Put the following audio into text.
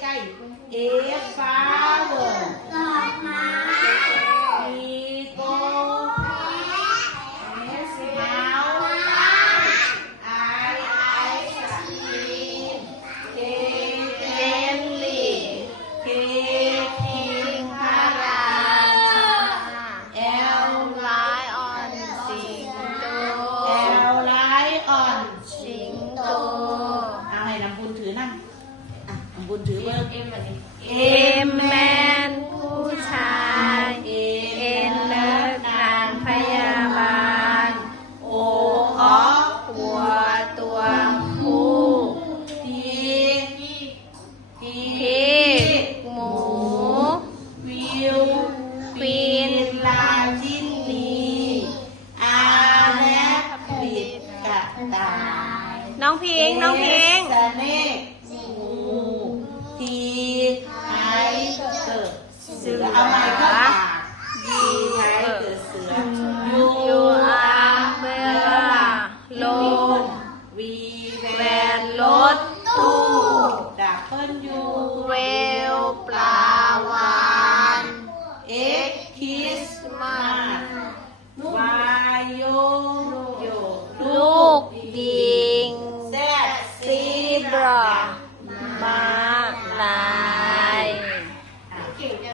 ใกล้ๆ F flower ดอกไม้ G goat S mouse I ice cream K jelly K king พระราชา L lion สิงโต L lion สิงโต เอาให้น้ำบุญถือนั่งอ่ะน้ำบุญถือเบอร์ M แมว